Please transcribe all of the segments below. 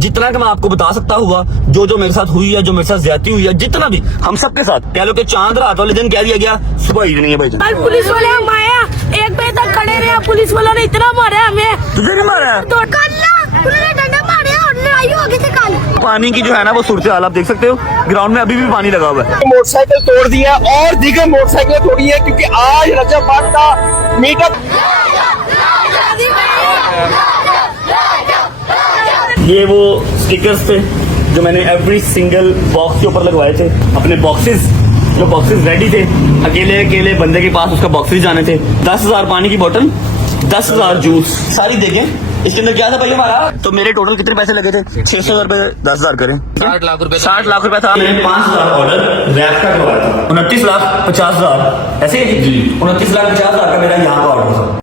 जितना कि मैं आपको बता सकता हुआ जो मेरे साथ हुई है, जो मेरे साथ ज्यादती हुई है, जितना भी हम सबके साथ कह लो कि चांद रात वाले दिन कह दिया गया, सुबह ईद नहीं है भाई। कल पुलिस वाले हम आया 1 बजे तक खड़े रहे, पुलिस वालों ने इतना मारा हमें। तुझे नहीं मारा है? तो उन्होंने डंडा मारे और लड़ाई हो गई थी कल। पानी की जो है ना वो सूरत हाल आप देख सकते हो, ग्राउंड में अभी भी पानी लगा हुआ है। मोटरसाइकिल तोड़ दिया और दीगर मोटरसाइकिलें तोड़ी है क्योंकि आज रजब का मीटअप। ये वो स्टिकर्स थे जो मैंने एवरी सिंगल बॉक्स के ऊपर लगवाए थे, अपने बॉक्सेस जो बॉक्सेस रेडी थे, अकेले बंदे के पास उसका बॉक्सेस जाने थे। 10,000 पानी की बोतल, 10,000 जूस, सारी देखें इसके अंदर क्या था भाई हमारा। तो मेरे टोटल कितने पैसे लगे थे? 600 रुपए, 10,000 करें 60 लाख रुपए। 60 लाख रुपए था। मैंने 5,000 ऑर्डर रैप का करवाया था। 29,50,000 ऐसे जी, 29,50,000 का मेरा यहाँ का ऑर्डर था।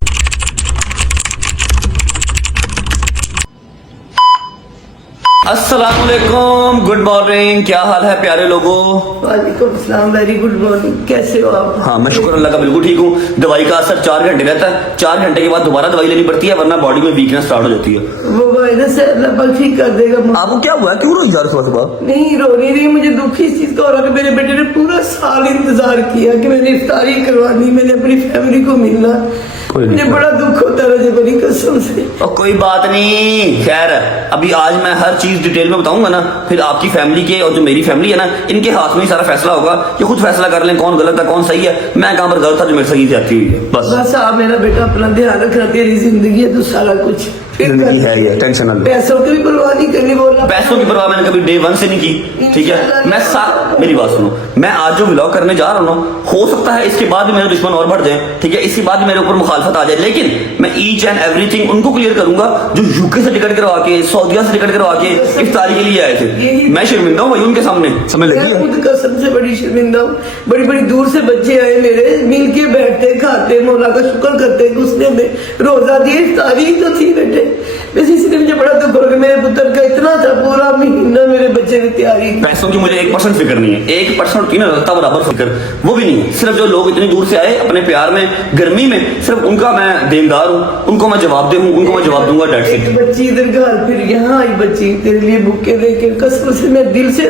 अस्सलाम वालेकुम, गुड मॉर्निंग, क्या हाल है प्यारे लोगों? वालेकुम सलाम, वेरी गुड मॉर्निंग, कैसे हो आप? हाँ मैं शुक्र अल्लाह का बिल्कुल ठीक हूँ। दवाई का असर 4 घंटे रहता है, 4 घंटे के बाद दोबारा दवाई लेनी पड़ती है वरना बॉडी में वीकनेस स्टार्ट हो जाती है। वो वायरस है, अल्लाह पाक ठीक कर देगा। आपको क्या हुआ, क्यों रोई जा रहे सुबह सुबह? नहीं रो नहीं रही, मुझे दुख इस चीज का हो रहा कि मेरे बेटे ने पूरा साल इंतजार किया कि मैंने इफ्तारी करवानी, मैंने अपनी फैमिली को मिलना। मुझे बड़ा दुख होता है रजब बड़ी कसम से। और कोई बात नहीं, खैर अभी आज मैं हर चीज डिटेल में बताऊंगा ना, फिर आपकी फैमिली के और जो मेरी फैमिली है ना, इनके हाथ में ही सारा फैसला होगा। ये खुद फैसला कर लें कौन गलत है कौन सही है। मैं कहां पर गलत था जो मेरे सही जाती हुई है, बस आप मेरा बेटा अपना ध्यान रखना, तेरी जिंदगी है तो सारा कुछ जिंदगी है ये, टेंशन ना लो। पैसों की भी परवाह नहीं करनी, बोलना पैसों की परवाह मैंने कभी डे 1 से नहीं की, ठीक है। मेरी बात सुनो, मैं आज जो व्लॉग करने जा रहा हूँ, हो सकता है इसके बाद भी मेरे दुश्मन और बढ़ जाए, ठीक है, इसके बाद भी मेरे ऊपर मुखालफत आ जाए, लेकिन मैं ईच एंड एवरीथिंग उनको क्लियर करूंगा जो यूके से टिकट करवा के, सऊदीया से टिकट करवा के इफ्तारी के लिए आए थे। मैं शर्मिंदा हूँ भाई उनके सामने, समझ लगी है? खुद कसम से बड़ी शर्मिंदा हूँ। बड़ी बड़ी दूर से बच्चे आए मेरे, मिल के बैठते खाते, मौला का शुक्र करते, गुस्से में रोजा दिए, इफ्तारी तो थी बेटे। वैसे इसलिए मुझे बड़ा दुख हो रहा है, मेरे पुत्र का इतना था पूरा महीना मेरे बच्चे ने तैयारी। पैसों की मुझे 1% फिक्र नहीं है, 1% की ना रखता बराबर फिक्र वो भी नहीं है। सिर्फ जो लोग इतनी दूर से आए अपने प्यार में, गर्मी में, सिर्फ उनका मैं देनदार हूँ, उनको मैं जवाब दूँ, उनको मैं जवाब दूंगा। डेट एक बच्ची इधर घर फिर यहाँ आई, बच्ची तेरे लिए बुके देके कसम से मैं दिल से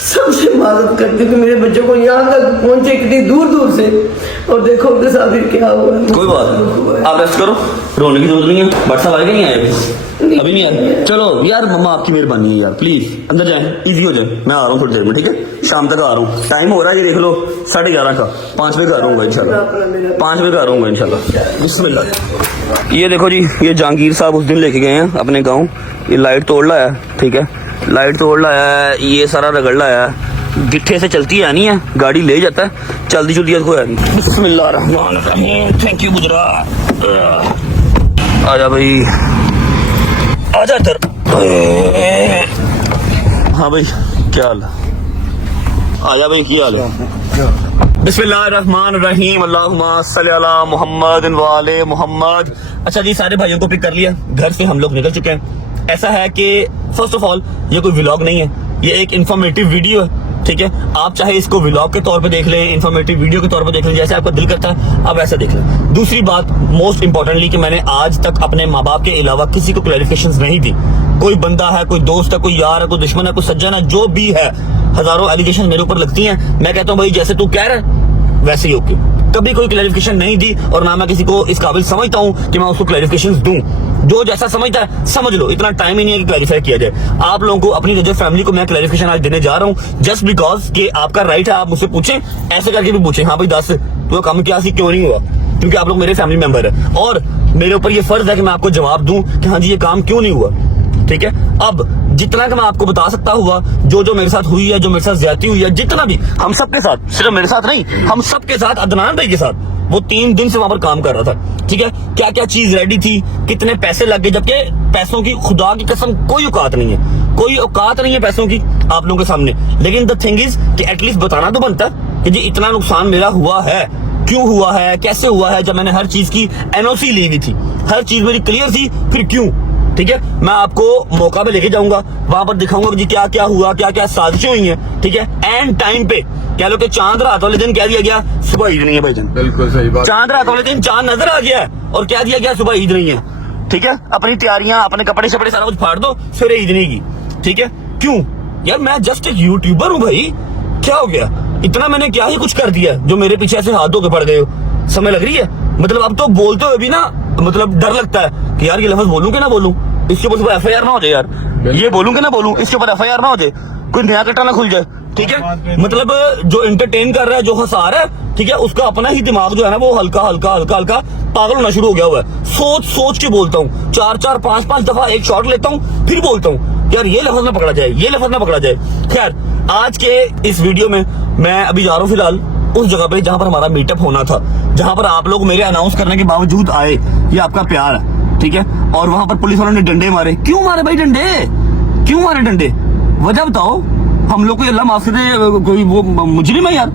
सबसे माजत करती हूँ कि मेरे बच्चों को यहाँ तक पहुंचे कितनी दूर दूर से, और देखो उनके साथ फिर क्या हुआ। कोई बात नहीं, आप रेस्ट करो, रोने की जरूरत नहीं है। बट साहब आएगा नहीं आए अभी नहीं आए? चलो यार मम्मा आपकी मेहरबानी है यार, प्लीज अंदर जाए, इजी हो जाए। मैं आ रहा हूँ थोड़ी देर में, ठीक है, शाम तक आ रहा हूँ। टाइम हो रहा है ये देख लो 11:30 का, 5 बजे घर आऊंगा इंशाल्लाह, 5 बजे घर आऊंगा इंशाल्लाह। बिस्मिल्लाह। ये देखो जी, ये जहांगीर साहब उस दिन लेके गए हैं अपने गाँव, ये लाइट तोड़ लाया, ठीक है, लाइट तोड़ लाया है, ये सारा रगड़ लाया है, गिट्ठे से चलती है नहीं है, गाड़ी ले जाता है, जल्दी जल्दी को है नहीं। बिस्मिल्लाहिर्रहमानिर्रहीम, थैंक यू गुजरात। आजा भाई, आजा इधर। हाँ भाई क्या हाल है? आजा भाई क्या हाल है? बिस्मिल्लाहिर्रहमानिर्रहीम, अल्लाहुम्मा सल्ली अला मुहम्मद व आले मुहम्मद। अच्छा जी, सारे भाइयों को पिक कर लिया, घर से हम लोग निकल चुके हैं। ऐसा है कि फर्स्ट ऑफ ऑल ये कोई व्लॉग नहीं है, ये एक इन्फॉर्मेटिव वीडियो है, ठीक है। आप चाहे इसको व्लॉग के तौर पे देख लें, इन्फॉर्मेटिव वीडियो के तौर पे देख लें, जैसे आपका दिल करता है आप ऐसा देख लें। दूसरी बात मोस्ट इंपॉर्टेंटली कि मैंने आज तक अपने माँ बाप के अलावा किसी को क्लैरिफिकेशंस नहीं दी। कोई बंदा है, कोई दोस्त है, कोई यार है, कोई दुश्मन है, कोई सज्जन है, जो भी है, हजारों एलिगेशन मेरे ऊपर लगती हैं। मैं कहता हूँ भाई जैसे तू कह रहा है वैसे ही ओके। कभी कोई क्लैरिफिकेशन नहीं दी और ना मैं किसी को इस काबिल समझता हूँ कि मैं उसको क्लैरिफिकेशंस दूं। जो जैसा समझता है समझ लो, इतना टाइम ही नहीं है कि क्लैरिफाई किया जाए। आप लोगों को, अपनी रजब फैमिली को मैं क्लैरिफिकेशन आज देने जा रहा हूँ, जस्ट बिकॉज कि आपका राइट है, आप मुझसे पूछें, ऐसे करके भी पूछें, हाँ भाई 10 तो कम क्या सी क्यों नहीं हुआ, क्योंकि आप लोग मेरे फैमिली मेंबर है और मेरे ऊपर ये फर्ज है कि मैं आपको जवाब दूं कि हाँ जी ये काम क्यों नहीं हुआ, ठीक है। अब जितना कि मैं आपको बता सकता हुआ जो मेरे साथ हुई है, जो मेरे साथ ज्यादती हुई है, जितना भी हम सबके साथ, सिर्फ मेरे साथ नहीं, हम सबके साथ, अदनान भाई के साथ, वो 3 दिन से वहां पर काम कर रहा था, ठीक है। क्या क्या चीज रेडी थी, कितने पैसे लग गए, जबकि पैसों की खुदा की कसम कोई औकात नहीं है, कोई औकात नहीं है पैसों की आप लोगों के सामने। लेकिन द थिंग इज कि एटलीस्ट बताना तो बनता है कि जी इतना नुकसान मेरा हुआ है, क्यों हुआ है, कैसे हुआ है, जब मैंने हर चीज की एनओसी ली हुई थी, हर चीज मेरी क्लियर थी, फिर क्यों, ठीक है। मैं आपको मौका पे लेके जाऊंगा, वहां पर दिखाऊंगा कि क्या क्या हुआ, क्या क्या साजिशें हुई हैं, ठीक है। एंड टाइम पे कह लो कि चांद रात वाले दिन कह दिया गया सुबह ईद नहीं है भाईजान। बिल्कुल सही बात। चांद रात वाले दिन चांद नजर आ गया और कह दिया गया सुबह ईद नहीं है, ठीक है। अपनी तैयारियां, अपने कपड़े शपड़े सारा कुछ फाड़ दो, फिर ईद नहीं की। ठीक है, क्यों यार? मैं जस्ट एक यूट्यूबर हूँ भाई, क्या हो गया? इतना मैंने क्या ही कुछ कर दिया जो मेरे पीछे ऐसे हाथ धो के पड़ गए हो? समय लग रही है? मतलब अब तो बोलते हुए भी ना मतलब डर लगता है कि यार ये लफ्ज बोलूं कि ना बोलूं, इसके ऊपर FIR ना हो जाए यार, ये बोलूं कि ना बोलूं, इसके ऊपर FIR ना हो जाए, कोई नया कट्टा ना खुल जाए, ठीक है? मतलब जो एंटरटेन कर रहा है, जो हंसा रहा है, ठीक है, उसका अपना ही दिमाग जो है ना वो हल्का हल्का हल्का हल्का पागल होना शुरू हो गया हुआ है। सोच सोच के बोलता हूँ, 4-4 5-5 दफा एक शॉट लेता हूँ, फिर बोलता हूँ यार ये लफ्ज ना पकड़ा जाए, ये लफ्ज ना पकड़ा जाए। खैर, आज के इस वीडियो में मैं अभी जा रहा हूँ फिलहाल उस जगह पे जहां पर हमारा मीटअप होना था, जहां पर आप लोग मेरे अनाउंस करने के बावजूद आए, ये आपका प्यार है, ठीक है? और वहां पर पुलिस वालों ने डंडे मारे। क्यों मारे भाई डंडे? क्यों मारे डंडे? वजह बताओ। हम लोग को अल्लाह माफ करे, कोई वो मुजरिम है यार,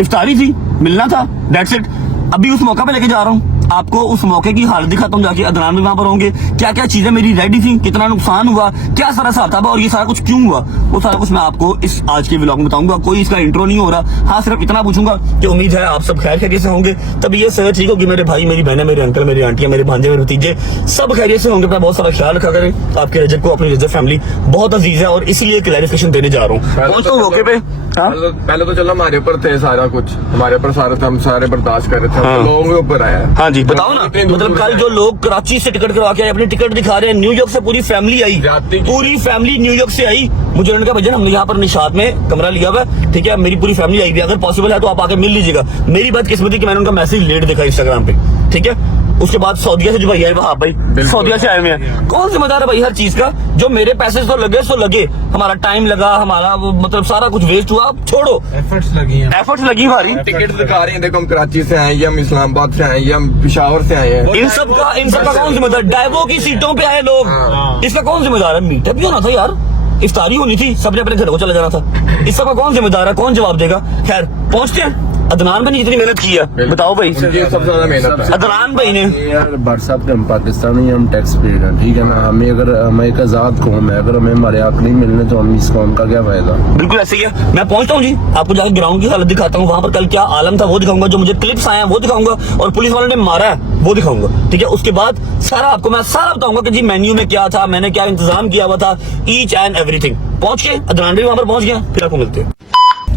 इफ्तारी थी, मिलना था, दैट्स इट। अभी उस मौका पे लेके जा रहा हूँ आपको, उस मौके की हालत दिखाता हूँ जाके। अदनान भी वहां पर होंगे, क्या क्या चीजें मेरी रेडी थी, कितना नुकसान हुआ, क्या सारा साथा और ये सारा कुछ क्यों हुआ, वो सारा कुछ मैं आपको इस आज के व्लॉग में बताऊंगा। कोई इसका इंट्रो नहीं हो रहा, हाँ सिर्फ इतना पूछूंगा कि उम्मीद है आप सब खैर खैरियत से होंगे। तब ये सेहत ठीक होगी, मेरे भाई, मेरी बहनें, मेरे अंकल, मेरी आंटियां, मेरे भांजे, मेरे भतीजे सब खैरियत से होंगे। अपना बहुत सारा ख्याल रखा करें। आपके रजब को, अपनी रजब फैमिली बहुत अजीज है और इसलिए क्लैरिफिकेशन देने जा रहा हूँ। पहुंचता हूँ मौके पे। हाँ? पहले तो चलो हमारे ऊपर थे सारा कुछ, हमारे ऊपर सारा था, हम सारे बर्दाश्त कर रहे थे। हाँ। लोगों के ऊपर आया। हाँ जी, बताओ ना। मतलब कल जो लोग कराची से टिकट करवा के आए, अपनी टिकट दिखा रहे हैं, न्यूयॉर्क से पूरी फैमिली आई, पूरी फैमिली न्यूयॉर्क से आई। मुझे उन्होंने कहा भजन हमने यहाँ पर निशात में कमरा लिया हुआ है, ठीक है, मेरी पूरी फैमिली आई हुई है, अगर पॉसिबल है तो आप आके मिल लीजिएगा। मेरी बदकिस्मती कि मैंने उनका मैसेज लेट देखा इंस्टाग्राम पे, ठीक है। उसके बाद सऊदीया से जो भाई आए, वहां भाई सऊदीया से आए हुए हैं। कौन जिम्मेदार है भाई हर चीज का? जो मेरे पैसे तो लगे सो लगे, हमारा टाइम लगा, हमारा मतलब सारा कुछ वेस्ट हुआ, छोड़ो। एफर्ट्स लगी हमारी। टिकट दिखा रहे हैं, देखो हम कराची से आए, या हम इस्लामाबाद से आए, या हम पिशावर से आए हैं। इन सब का कौन जिम्मेदार? डाइवो की सीटों पे आए लोग, इसका कौन जिम्मेदार है? मीटअप भी होना था यार, इफ्तारी होनी थी, सबने अपने घर को चला जाना था। इस सब का कौन जिम्मेदार है? कौन जवाब देगा? खैर पहुंचते हैं। अदनान भाई ने जितनी मेहनत की है, बताओ भाई। ये सबसे ज्यादा मेहनत है अदनान भाई ने। यार भाट साहब के हम पाकिस्तानी, हम टैक्स पेड हैं, ठीक है ना? हमें अगर हम एक आजाद कौम है, अगर हमें हमारे हक नहीं मिलने तो हम इस कौम का क्या फायदा? बिल्कुल ऐसे ही है। मैं पहुंचता हूँ जी, आपको जाकर ग्राउंड की हालत दिखाता हूँ, वहां पर कल क्या आलम था वो दिखाऊंगा, जो मुझे क्लिप्स आए हैं वो दिखाऊंगा, और पुलिस वालों ने मारा है वो दिखाऊंगा, ठीक है। उसके बाद सारा आपको मैं सारा बताऊंगा कि जी मेन्यू में क्या था, मैंने क्या इंतजाम किया हुआ था, ईच एंड एवरीथिंग। पहुंच के अदनान भी वहां पर पहुंच गया, फिर आपको मिलते हैं।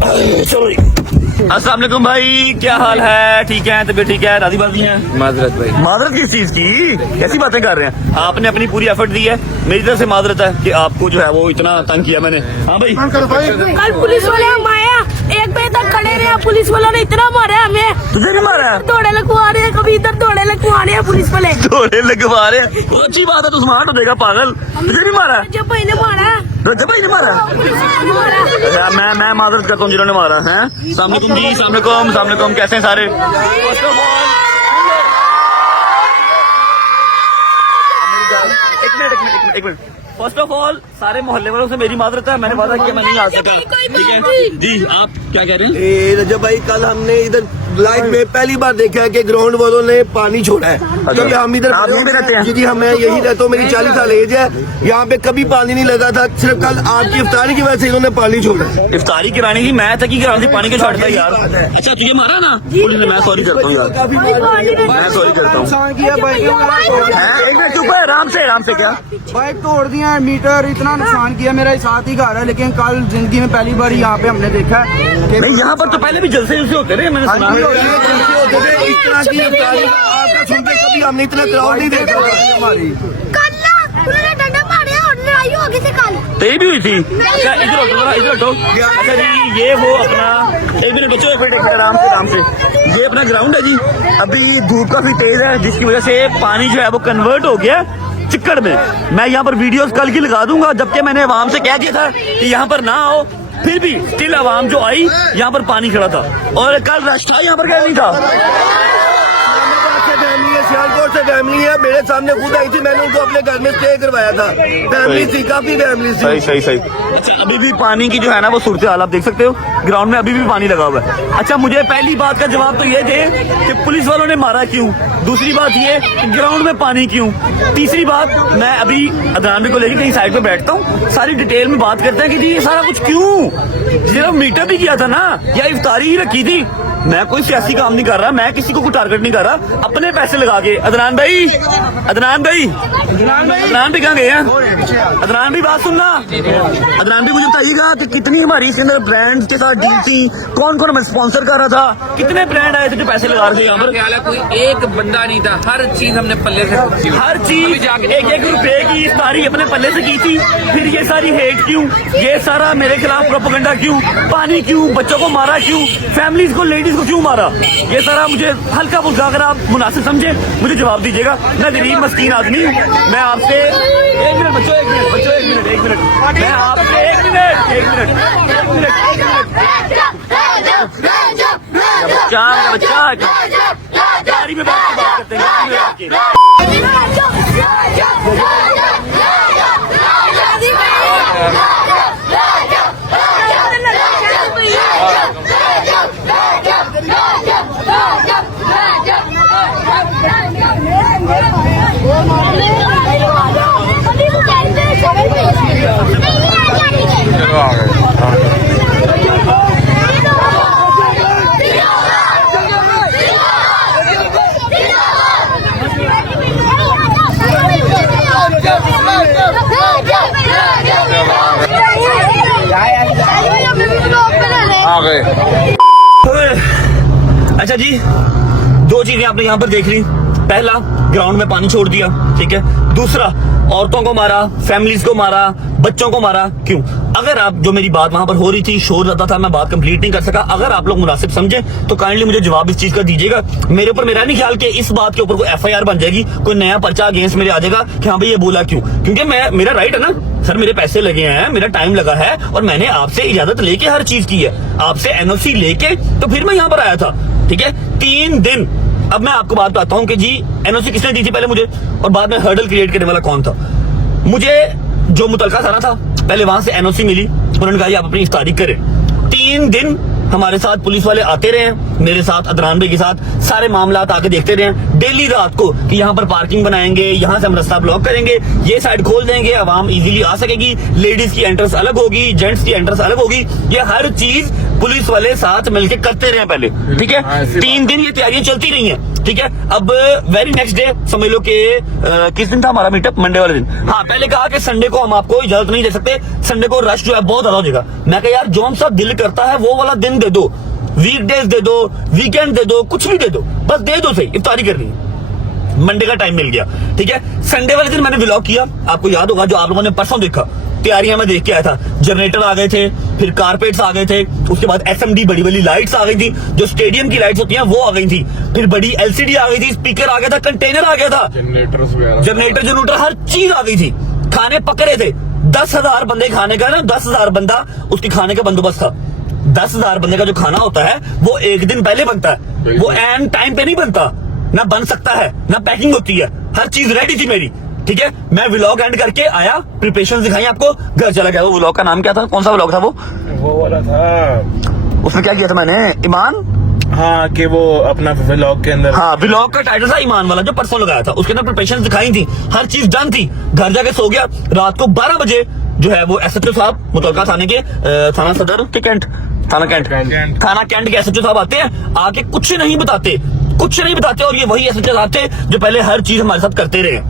चलो जी। अस्सलाम वालेकुम भाई, क्या हाल है? ठीक है, तबीयत ठीक है? राजी बाजी है? माजरत भाई। माजरत किस चीज की? कैसी बातें कर रहे हैं? आपने अपनी पूरी एफर्ट दी है, मेरी तरफ से माजरत है कि आपको जो है वो इतना तंग किया मैंने। हाँ भाई, कल पुलिस वाले हम आया, 1 बजे तक खड़े रहे, पुलिस वालों ने इतना मारा हमें, तुझे भी मारा है? दौड़े लगवा रहे हैं, कभी इधर दौड़े लगवा रहे हैं पुलिस वाले। दौड़े लगवा रहे हैं, बहुत अच्छी बात है, तू स्मार्ट हो जाएगा पागल। तुझे भी मारा है? जब भाई ने मारा, रजब भाई ने मारा है? पुलिस वाले ने मारा। मैं माजरत करता हूँ जिन्होंने मारा है। अस्सलाम वालेकुम जी, अस्सलाम वालेकुम, अस्सलाम वालेकुम, कैसे हैं सारे? एक मिनट। फर्स्ट ऑफ ऑल सारे मोहल्ले वालों से मेरी माजरत है, मैंने वादा किया मैं नहीं आ सका, ठीक है जी। आप क्या कह रहे हैं? रजब भाई, कल हमने इधर लाइफ में पहली बार देखा है कि ग्राउंड वालों ने पानी छोड़ा है, क्योंकि हम इधर आप यहीं पे रहते हैं? जी हमें यही रहता हूँ, मेरी 40 साल एज है, यहाँ पे कभी पानी नहीं लगा था, सिर्फ कल आपकी इफ्तारी की वजह से इन्होंने पानी छोड़ा है। इफ्तारी करानी थी, मैं था कि करानी थी, पानी के छोड़ता है यार। अच्छा तुझे मारा ना पुलिस ने? मैं सॉरी करता हूँ यार, मैं सॉरी करता हूँ। एक मिनट चुप है, आराम से क्या बाइक तोड़ दिया, मीटर इतना नुकसान किया, मेरा साथ ही घर है, लेकिन कल जिंदगी में पहली बार यहाँ पे हमने देखा है कि नहीं, यहाँ पर तो पहले भी जलसे होते रहे, मैंने सुना। इस तरह की इफ्तारी आपका सुनते कभी हमने इतना क्राउड नहीं देखा हमारी। तेरी भी हुई थी? अच्छा इधर हटो जरा, इधर हटो। अच्छा जी, ये वो अपना, एक मिनट बच्चों, एक मिनट आराम से। ये अपना ग्राउंड है जी, अभी धूप काफी तेज है जिसकी वजह से पानी जो है वो कन्वर्ट हो गया चिक्कड़ में। मैं यहाँ पर वीडियोस कल की लगा दूंगा, जबकि मैंने आवाम से कह दिया था कि यहाँ पर ना आओ, फिर भी स्टिल आवाम जो आई यहाँ पर पानी खड़ा था, और कल रश था यहाँ पर, क्या नहीं था? सियालकोट से फैमिली है, मेरे सामने खुद आई थी, मैंने उनको अपने घर में स्टे करवाया था, फैमिली थी, काफी फैमिली थी। सही। अच्छा अभी भी पानी की जो है ना वो सूरत हाल आप देख सकते हो, ग्राउंड में अभी भी पानी लगा हुआ है। अच्छा मुझे पहली बात का जवाब तो ये दे कि पुलिस वालों ने मारा क्यों, दूसरी बात ये कि ग्राउंड में पानी क्यों, तीसरी बात मैं अभी अदनान को लेकर कहीं साइड पे बैठता हूँ, सारी डिटेल में बात करते हैं कि जी ये सारा कुछ क्यों, सिर्फ मीटअप भी किया था ना या इफ्तारी ही रखी थी, मैं कोई सियासी काम नहीं कर रहा, मैं किसी को टारगेट नहीं कर रहा, अपने पैसे लगा के। अदनान भाई अदनान भाई कहाँ गए हैं? अदनान भाई बात सुनना। अदनान भाई मुझे बताइएगा कि कितनी हमारी इसके अंदर ब्रांड के साथ डील थी, कौन कौन हमें स्पॉन्सर कर रहा था, कितने ब्रांड आए थे जो पैसे लगा रहे थे यहाँ पर? ख्याल है कोई एक बंदा नहीं था, हर चीज हमने पल्ले से खर्ची हुई। हर चीज एक रुपए की सारी अपने पल्ले से की थी। फिर ये सारी हेट क्यों, ये सारा मेरे खिलाफ प्रोपेगेंडा क्यों, पानी क्यों, बच्चों को मारा क्यों, फैमिलीज को लेडीज को क्यों मारा? ये सारा मुझे हल्का फुल्का अगर आप मुनासिब समझे मुझे जवाब दीजिएगा। मैं गरीब मस्कीन आदमी हूँ, मैं आपसे एक मिनट मैं आपसे एक मिनट बच्चा गाड़ी में बात करते हैं। अच्छा जी, दो चीजें आपने यहाँ पर देख ली। पहला, ग्राउंड में पानी छोड़ दिया, ठीक है। दूसरा, औरतों को मारा, फैमिलीज को मारा, बच्चों को मारा। क्यों? अगर आप, जो मेरी बात वहां पर हो रही थी, शोर ज्यादा था, मैं बात कंप्लीट नहीं कर सका। अगर आप लोग मुनासिब समझे तो काइंडली मुझे जवाब इस चीज का दीजिएगा। मेरे ऊपर मेरा नहीं ख्याल कि इस बात के ऊपर कोई FIR बन जाएगी, कोई नया पर्चा अगेंस्ट मेरे आ जाएगा कि हाँ भाई ये बोला क्यों। क्योंकि मेरा राइट है ना सर, मेरे पैसे लगे हैं, मेरा टाइम लगा है और मैंने आपसे इजाजत लेके हर चीज की है, आपसे NOC लेके तो फिर मैं यहाँ पर आया था, ठीक है। 3 दिन। अब मैं आपको बात बताता हूँ कि जी NOC किसने दी थी पहले मुझे, और बाद में हर्डल क्रिएट करने वाला कौन था। मुझे जो मुतलका थाना था, पहले वहां से NOC मिली, उन्होंने कहा आप अपनी इफ्तारी करें। 3 दिन हमारे साथ पुलिस वाले आते रहे, मेरे साथ, अदनान भाई के साथ, सारे मामला आके देखते रहे डेली रात को कि यहाँ पर पार्किंग बनाएंगे, यहाँ से हम रास्ता ब्लॉक करेंगे, ये साइड खोल देंगे, आवाम इजीली आ सकेगी, लेडीज की एंट्रेंस अलग होगी, जेंट्स की एंट्रेंस अलग होगी। ये हर चीज पुलिस वाले साथ मिलके करते रहे पहले, ठीक है। 3 दिन ये तैयारियां चलती रही हैं, ठीक है। अब वेरी नेक्स्ट डे समझ लो कि किस दिन था हमारा मीटअप, मंडे वाले दिन। हाँ, पहले कहा कि संडे को हम आपको इजाजत नहीं दे सकते, संडे को रश जो है बहुत ज्यादा हो जाएगा। मैं कहा यार जो हम सब दिल करता है वो वाला दिन दे दो, वीकडेज दे दो, वीकेंड दे दो, कुछ भी दे दो, बस दे दो सही, इफ्तारी करनी है। मंडे का टाइम मिल गया, ठीक है। संडे वाले दिन मैंने व्लॉग किया, आपको याद होगा, जो आप लोगों ने परसों देखा। तैयारियां मैं देख के आया था, जनरेटर आ गए थे, फिर कारपेट्स आ गए थे, उसके बाद SMD बड़ी बड़ी लाइट्स आ गई थी, जो स्टेडियम की लाइट्स होती हैं वो आ गई थी, फिर बड़ी LCD आ गई थी, स्पीकर आ गया था, कंटेनर आ गया था, जनरेटर हर चीज आ गई थी। खाने पकड़े थे, 10,000 बंदे खाने का ना, 10,000 बंदा उसके खाने का बंदोबस्त था। 10,000 बंदे का जो खाना होता है वो एक दिन पहले बनता है, वो एन टाइम पे नहीं बनता, ना बन सकता है, ना पैकिंग होती है, हर चीज रेडी थी मेरी, ठीक है। मैं व्लॉग एंड करके आया, प्रिपरेशन दिखाई आपको, घर चला गया। वो व्लॉग का नाम क्या था, कौन सा व्लॉग था वो वाला था, उसमें क्या किया था मैंने, ईमान, हाँ, कि वो अपना व्लॉग के अंदर, हाँ, व्लॉग का टाइटल था ईमान वाला, जो परसों लगाया था, उसके अंदर प्रिपरेशन दिखाई थी, हर चीज डन थी। घर जाके सो गया, रात को 12 बजे जो है वो SHO साहब मुतलका थाने के, थाना सदर के कैंट, थाना कैंट के SHO साहब आते हैं, आके कुछ नहीं बताते, और ये वही SHO साहब थे जो पहले हर चीज हमारे साथ करते रहे,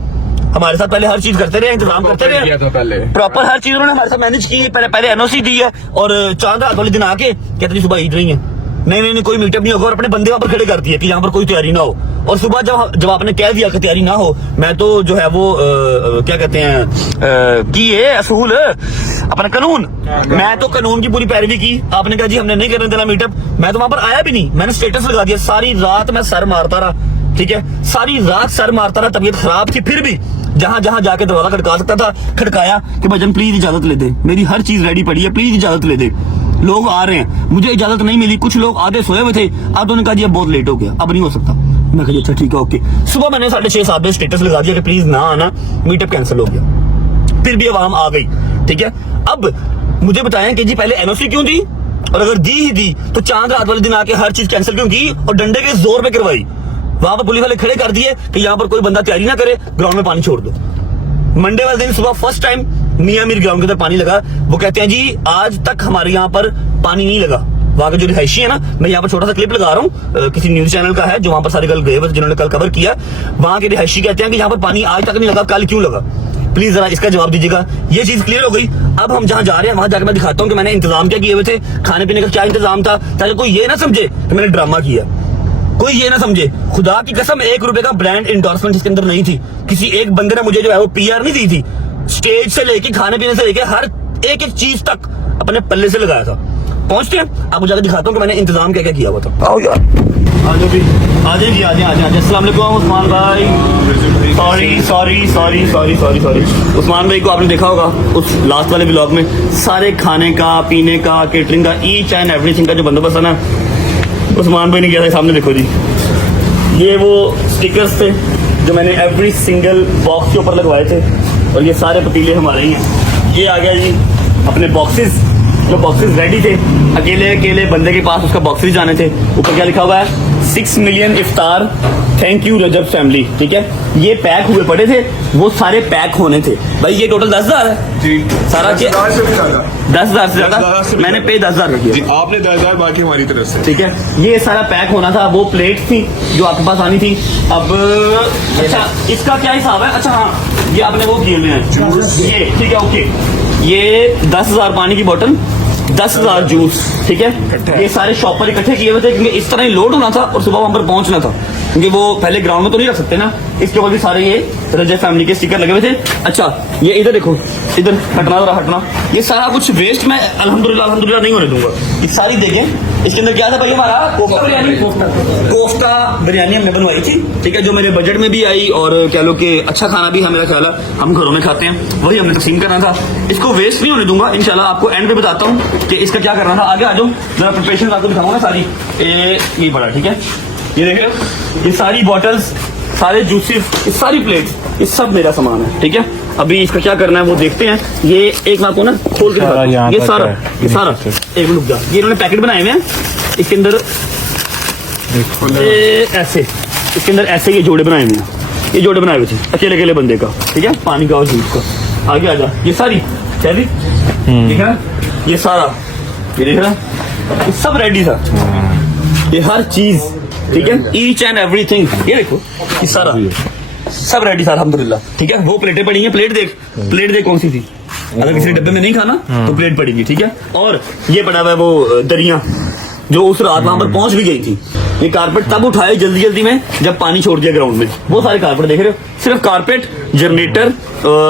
इंतजाम करते रहे, प्रॉपर हर चीज उन्होंने हमारे साथ मैनेज की। पहले NOC दी है, और चांद रात वाले दिन आके कहते सुबह ईद नहीं है, नहीं कोई मीटअप नहीं होगा, और अपने बंदे वहां पर खड़े करती है कि यहाँ पर कोई तैयारी ना हो। और सुबह जब आपने कह दिया कि तैयारी ना हो, मैं तो जो है वो क्या कहते हैं कि ये असूल अपना कानून, मैं तो कानून की पूरी पैरवी की। आपने कहा जी हमने नहीं करने देना मीटअप, मैं तो वहां पर आया भी नहीं, मैंने स्टेटस लगा दिया, सारी रात मैं सर मारता रहा, ठीक है, सारी रात सर मारता रहा, तबीयत खराब थी, फिर भी जहां जाके दरवाजा खड़का सकता था खड़काया कि भजन प्लीज इजाजत ले दे, मेरी हर चीज रेडी पड़ी है, प्लीज इजाजत ले दे, लोग आ रहे हैं, मुझे इजाजत नहीं मिली, कुछ लोग आधे सोए हुए थे, अब उन्होंने कहा जी अब बहुत लेट हो गया, अब नहीं हो सकता। मैं कहा अच्छा ठीक है, ओके। सुबह मैंने 6:30-7 बजे स्टेटस लगा दिया कि प्लीज ना आना, मीटअप कैंसिल हो गया, फिर भी आवाम आ गई, ठीक है। अब मुझे बताएं कि जी पहले NOC क्यों दी, और अगर दी ही दी तो चांद रात वाले दिन आके हर चीज कैंसिल क्यों की, और डंडे के जोर पे करवाई। वहां पर पुलिस वाले खड़े कर दिए कि यहाँ पर कोई बंदा तैयारी ना करे, ग्राउंड में पानी छोड़ दो। मंडे वाले दिन सुबह फर्स्ट टाइम मियां मीर ग्राउंड के अंदर पानी लगा, वो कहते हैं जी आज तक हमारे यहाँ पर पानी नहीं लगा, वहाँ के जो रिहायशी है ना, मैं यहाँ पर छोटा सा क्लिप लगा रहा हूँ, किसी न्यूज चैनल का है जो वहाँ पर सारे कल गए हुए थे, जिन्होंने कल कवर किया। वहाँ के रिहायशी कहते हैं कि यहाँ पर पानी आज तक नहीं लगा, कल क्यों लगा? प्लीज जरा इसका जवाब दीजिएगा। ये चीज क्लियर हो गई। अब हम जहाँ जा रहे हैं वहां जाकर मैं दिखाता हूँ कि मैंने इंतजाम क्या किए हुए थे, खाने पीने का क्या इंतजाम था, ताकि कोई ये ना समझे कि मैंने ड्रामा किया। कोई ये ना समझे, खुदा की कसम 1 रुपए का ब्रांड इंडोर्समेंट इसके अंदर नहीं थी। किसी एक बंदे ने मुझे जो है वो PR नहीं दी थी। स्टेज से लेके खाने पीने से लेके हर एक चीज तक अपने पल्ले से लगाया था। पहुंचते हैं, आपको जाकर दिखाता हूँ कि मैंने इंतजाम क्या क्या किया हुआ था। आओ यार, आ जाओ भी, आ जाए जी, आ जाए। अस्सलाम वालेकुम उस्मान भाई। सॉरी उस्मान भाई को आपने देखा होगा उस लास्ट वाले ब्लॉग में, सारे खाने का, पीने का, केटरिंग का, ईच एंड एवरीथिंग का जो बंदोबस्त है ना, उस्मान भाई ने किया था। सामने देखो जी, ये वो स्टिकर्स थे जो मैंने एवरी सिंगल बॉक्स के ऊपर लगवाए थे, और ये सारे पतीले हमारे ही हैं। ये आ गया जी अपने बॉक्सेस, जो बॉक्सेस रेडी थे, अकेले बंदे के पास उसका बॉक्सेस जाने थे। ऊपर क्या लिखा हुआ है? 6 मिलियन इफ्तार, थैंक यू रजब फैमिली। ठीक है, ये पैक हुए पड़े थे, वो सारे पैक होने थे। भाई ये टोटल 10,000 है जी, सारा। 10,000 से भी ज्यादा, 10,000 से ज्यादा मैंने पे 10,000 रखी है। आपने 10,000 बाकी हमारी तरफ से। ठीक है, ये सारा पैक होना था। वो प्लेट थी जो आपके पास आनी थी। अब अच्छा, इसका क्या हिसाब है? अच्छा हाँ, ये आपने वो किए हुए हैं ये, ठीक है, ओके। ये 10,000 पानी की बोतल, 10,000 जूस, ठीक है। ये सारे शॉपर इकट्ठे किए हुए थे क्योंकि इस तरह ही लोड होना था और सुबह वहां पर पहुंचना था, क्योंकि वो पहले ग्राउंड में तो नहीं रख सकते ना। इसके ऊपर भी सारे ये रजब फैमिली के स्टिकर लगे हुए थे। अच्छा, ये इधर देखो, इधर हटना। ये सारा कुछ वेस्ट मैं अल्हम्दुलिल्लाह नहीं होने दूंगा। ये सारी देखें, इसके अंदर क्या था भाई? हमारा कोफ्ता बिरयानी हमने बनवाई थी, ठीक है, जो मेरे बजट में भी आई, और कह लो कि अच्छा खाना भी है, मेरा ख्याल है हम घरों में खाते हैं, वही हमने तकसीम करना था। इसको वेस्ट नहीं होने दूंगा इंशाल्लाह। आपको एंड पे बताता हूँ कि इसका क्या करना था। आगे आ जाओ, जरा प्रिपरेशन आपको दिखाऊंगा सारी। ये बड़ा, ठीक है, ये देख रहे हो, ये सारी बॉटल्स, सारे जूसेस, ये सारी प्लेट्स, ये सब मेरा सामान है। ठीक है, अभी इसका क्या करना है वो देखते हैं। ये एक बार को ना खोल के दिखाता हूं। ये सारा एक मिनट रुक जा। ये इन्होंने पैकेट बनाए हुए हैं, इसके अंदर ऐसे, इसके अंदर ऐसे ये जोड़े बनाए हुए हैं। ये जोड़े बनाए हुए थे अकेले बंदे का, ठीक है, पानी का और जूस का। आगे आ जा, ये सारी कैदी, ठीक है, ये सारा, ये देख रहा, ये सब रेडी था, ये हर चीज, ठीक है, ईच एंड एवरीथिंग। ये देखो, ये सारा सब रेडी था अल्हम्दुलिल्लाह। ठीक है, वो प्लेटें पड़ी हैं। प्लेट देख कौन सी थी। अगर किसी डब्बे में नहीं खाना तो प्लेट पड़ेगी, ठीक है। और ये पड़ा हुआ है वो दरिया, जो उस रात वहां पर पहुंच भी गई थी। ये कारपेट तब उठाए जल्दी में जब पानी छोड़ दिया ग्राउंड में। वो सारे कारपेट देख रहे हो, सिर्फ कारपेट, जनरेटर,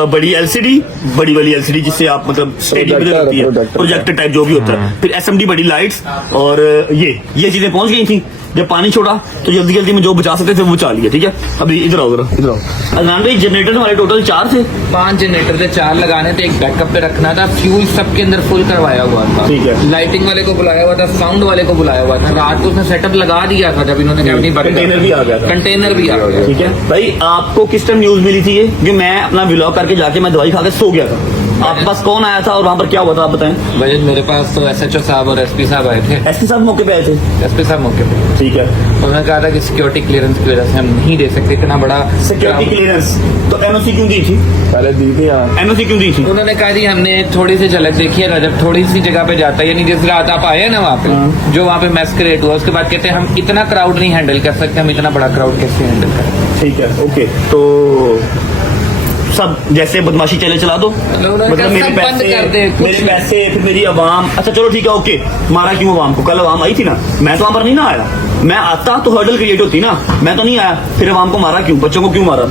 बड़ी LCD, बड़ी वाली LCD जिससे आप मतलब स्टेडियम में होती है, प्रोजेक्टर टाइप जो भी होता है, फिर SMD बड़ी लाइट्स, और ये चीजें पहुंच गई थी। जब पानी छोड़ा तो जल्दी में जो बचा सकते थे वो बचा लिया। ठीक है, अभी इधर आओ। अदनान भाई, जनरेटर हमारे टोटल 4 थे। 5 जनरेटर थे, 4 लगाने थे, एक बैकअप पे रखना था। फ्यूल सबके अंदर फुल करवाया हुआ था। ठीक है, लाइटिंग वाले को बुलाया हुआ था, साउंड वाले को बुलाया हुआ था। रात को उसने सेटअप लगा दिया था जब इन्होंने कंटेनर भी आ गया। ठीक है भाई, आपको किस टाइम न्यूज मिली थी ये? जो मैं अपना व्लॉग करके जाके मैं दवाई खा के सो गया था। आपके पास कौन आया था और वहाँ पर क्या हुआ था, आप बताएं। भाई मेरे पास तो SHO साहब और SP साहब आए थे। SP साहब मौके पे आए थे? SP साहब मौके पे, ठीक है। उन्होंने कहा था कि सिक्योरिटी क्लियरेंस की वजह से हम नहीं दे सकते इतना बड़ा सिक्योरिटी क्लियरेंस। तो NOC क्यों दी थी? पहले दी थी NOC क्यों दी थी? उन्होंने कहा जी हमने थोड़ी सी झलक देखी है, रजब थोड़ी सी जगह पे जाता है, यानी जिस रात आप आए ना वहाँ पे, जो वहाँ पे मैस्करेड हुआ, उसके बाद कहते हैं हम इतना क्राउड नहीं हैंडल कर सकते, हम इतना बड़ा क्राउड कैसे हैंडल करें। ठीक है, ओके, तो सब जैसे बदमाशी चला दो, मतलब मेरे पैसे फिर मेरी आवाम। अच्छा चलो ठीक है, ओके, मारा क्यों आवाम को? कल आवाम आई थी ना, मैं तो वहां पर नहीं ना आया। मैं आता तो हर्डल क्रिएट होती ना, मैं तो नहीं आया। फिर आवाम को मारा क्यों? बच्चों को क्यों मारा?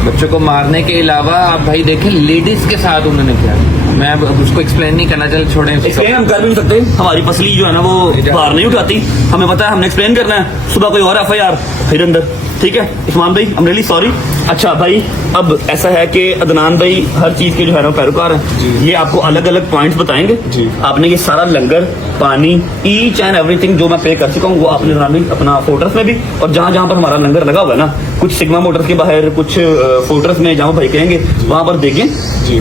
बच्चों को मारने के अलावा आप भाई देखें लेडीज के साथ उन्होंने किया। मैं अब उसको एक्सप्लेन नहीं करना, चल छोड़े। एक्सप्लेन हम कर भी नहीं सकते, हमारी पसली जो है ना वो बाहर नहीं उठाती। हमें पता है हमने एक्सप्लेन करना है। सुबह कोई और FIR, फिर अंदर। ठीक है उस्मान भाई, आई एम रियली सॉरी। अच्छा भाई, अब ऐसा है कि अदनान भाई हर चीज के जो है ना पैरोकार है। ये आपको अलग अलग पॉइंट्स बताएंगे। आपने ये सारा लंगर, पानी, ईच एंड एवरीथिंग जो मैं पे कर चुका हूँ वो आपने अदनान भाई अपना फोटोस में भी, और जहाँ जहाँ पर हमारा लंगर लगा हुआ है ना कुछ सिग्मा मोटर्स के बाहर, कुछ फोर्ट्रेस में जहाँ भाई कहेंगे वहां पर देखें।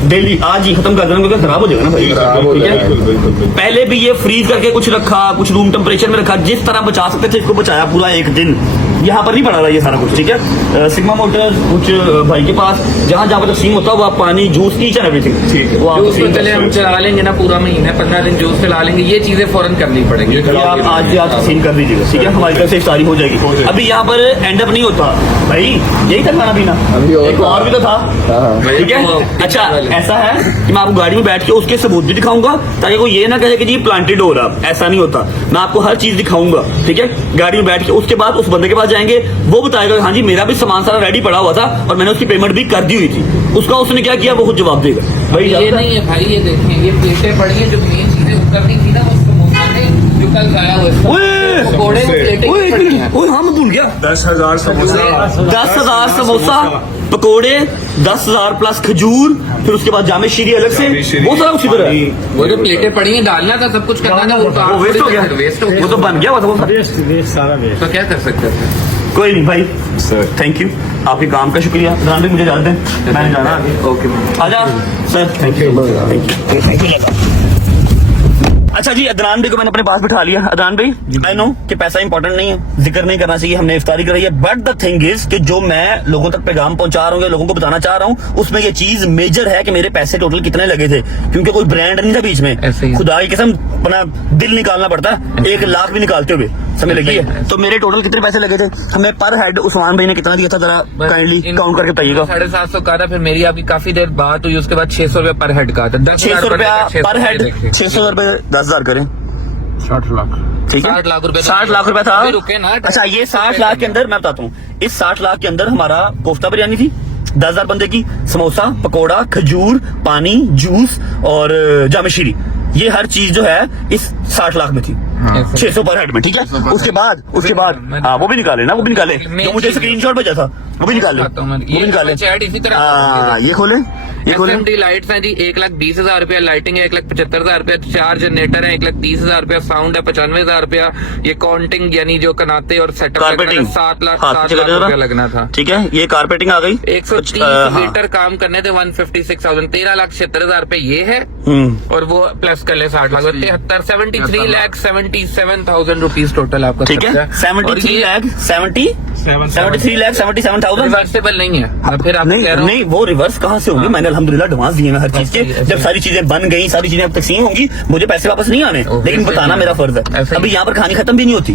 डेली आज ही खत्म कर देना क्योंकि खराब हो जाएगा ना भाई, ठीक है। पहले भी ये फ्रीज करके कुछ रखा, कुछ रूम टेम्परेचर में रखा, जिस तरह बचा सकते थे इसको बचाया पूरा एक दिन। यहाँ पर नहीं पड़ा रहा ये सारा कुछ, ठीक है। सिग्मा मोटर कुछ भाई के पास जहाँ जहाँ पर तकसीम होता है वो आप पानी, जूस, ईच एंड एवरीथिंग, ठीक है। वो आप जूस पे चले हम चला लेंगे ना पूरा महीना, 15 दिन जूस चला लेंगे, ये चीजें फौरन करनी पड़ेगी। आप आज से आज तकसीम कर दीजिएगा, ठीक है। हमारी तरफ से इफ्तारी हो जाएगी। अभी यहाँ पर एंड अप नहीं होता भाई, यही था खाना पीना, एक और भी तो था, ठीक है। अच्छा ऐसा है कि मैं आपको गाड़ी में बैठ के उसके सबूत भी दिखाऊंगा ताकि कोई ये ना कहे कि जी प्लांटेड हो रहा, ऐसा नहीं होता। मैं आपको हर चीज दिखाऊंगा, ठीक है, गाड़ी में बैठ के। उसके बाद उस बंदे के पास जाएंगे, वो बताएगा हाँ जी मेरा भी सामान सारा रेडी पड़ा हुआ था और मैंने उसकी पेमेंट भी कर दी हुई थी। उसका उसने क्या किया वो खुद जवाब देगा भाई। ये नहीं है भाई, ये देखें ये प्लेटें पड़ी हैं, जो मेन चीजें करनी थी ना वो समोसा थे जो कल खाया हुआ है, पकौड़े वो प्लेटें पड़ी हैं। ओए हाँ मैं भूल गया, 10,000 समोसा, 10,000 समोसा, पकोड़े, 10,000 प्लस खजूर, फिर उसके बाद जामे शीरी अलग से, वो सारा उसी तरह। वो जो प्लेटें पड़ी हैं डालना था, सब कुछ करना था, वो वेस्ट हो गया, वेस्ट हो गया, वो तो बन गया, वो तो क्या कर सकते थे। कोई नहीं भाई सर, थैंक यू, आपके काम का शुक्रिया। अदनान भी मुझे जान दें, मैंने जाना आगे। ओके आजा सर, थैंक यू। अच्छा जी, अदनान भाई को मैंने अपने पास बिठा लिया। अदनान भाई आई नो कि पैसा इंपॉर्टेंट नहीं है, जिक्र नहीं करना चाहिए, हमने इफ्तारी कराई है, बट द थिंग इज कि जो मैं लोगों तक पैगाम पहुंचा रहा हूँ, लोगों को बताना चाह रहा हूँ, उसमें ये चीज मेजर है कि मेरे पैसे टोटल कितने लगे थे, क्योंकि कोई ब्रांड नहीं था बीच में। खुदा की कसम अपना दिल निकालना पड़ता है, 1 लाख भी निकालते हुए समय लगी है। तो मेरे टोटल कितने पैसे लगे थे, हमें पर हेड उस्मान भाई ने कितना दिया था, जरा काइंडली काउंट करके बताइएगा। 750 का था, फिर मेरी आपकी काफी देर बात हुई, उसके बाद 600 रुपए पर हेड का था। 600 रुपया पर हेड, 600 रुपए 10,000 करें, 60 लाख, ठीक है। 60 लाख रुपए, 60 लाख रुपए था। रुके ना। अच्छा ये 60 लाख के अंदर मैं बताता हूँ, इस 60 लाख के अंदर हमारा कोफ्ता बिरयानी थी 10,000 बंदे की, समोसा, पकोड़ा, खजूर, पानी, जूस और जामे शीरी, ये हर चीज जो है इस 60 लाख में थी, 600 पर हेड में, ठीक है। उसके बाद हाँ वो भी निकाले ना, वो भी निकाले जो मुझे स्क्रीनशॉट भेजा था, वो भी निकाले, वो भी निकाले। इसी तरह ये खोले, ये खोले। SMD लाइट्स हैं जी 1,20,000 रुपया, लाइटिंग है 1,75,000 रुपया, 4 जनरेटर है 1,30,000 रुपया, साउंड है 95,000 रुपया, ये काउंटिंग यानी जो कनाते और सेटअप कारपेटिंग 7 लाख रुपया लगना था, ठीक है। ये कारपेटिंग आ गई, 130 मीटर काम करने थे 156,000, 13,76,000 रुपए ये है, और वो प्लस कर ले 60 लाख, 73,77,000 रुपीज टोटल आपका, ठीक है। 73,77,000 रिवर्सेबल नहीं है। फिर आप नहीं वो रिवर्स कहाँ से होंगे, मैंने अल्हम्दुलिल्लाह एडवांस दिए ना हर चीज के। जब सारी चीजें बन गई, सारी चीजें अब तकसीम होंगी, मुझे पैसे वापस नहीं आने, लेकिन बताना मेरा फर्ज है। अभी यहाँ पर कहानी खत्म भी नहीं होती।